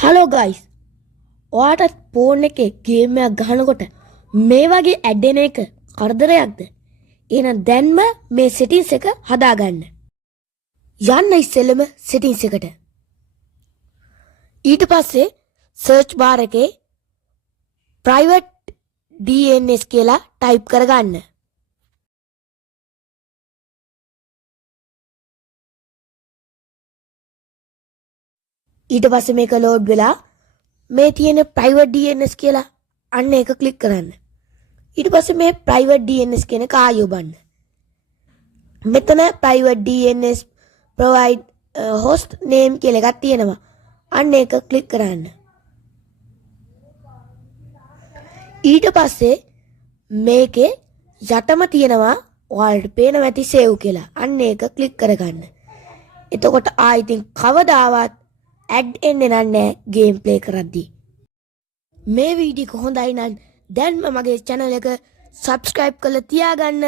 Hello guys, ඔයාටත් phone එකේ game එකක් ගහනකොට මේ වගේ ඇඩ් එන එක කරදරයක්ද? එහෙනම් දැන්ම මේ සෙටින්ස් එක හදාගන්න. යන්න ඉස්සෙල්ලම සෙටින්ස් එකට. ඊට පස්සේ සර්ච් බාර් එකේ private DNS කියලා ටයිප් කරගන්න. ඊට පස්සේ මේක ලෝඩ් වෙලා මේ තියෙන private DNS කියලා අන්න ඒක ක්ලික් කරන්න. ඊට පස්සේ මේ private DNS කියන එක ආයෙ ඔබන්න. මෙතන private DNS provide host name කියලා එකක් තියෙනවා. අන්න ඒක ක්ලික් කරන්න. ඊට පස්සේ මේකේ යටම තියෙනවා ඔයාලට පේනවා ඇති save කියලා. අන්න ඒක ක්ලික් කරගන්න. එතකොට ඉතින් කවදාවත් ඇඩ් එන්නේ නැහැ ගේම් ප්ලේ කරද්දී. මේ වීඩියෝ හොඳයි නම් දැන්ම මගේ channel එක subscribe කරලා තියාගන්න.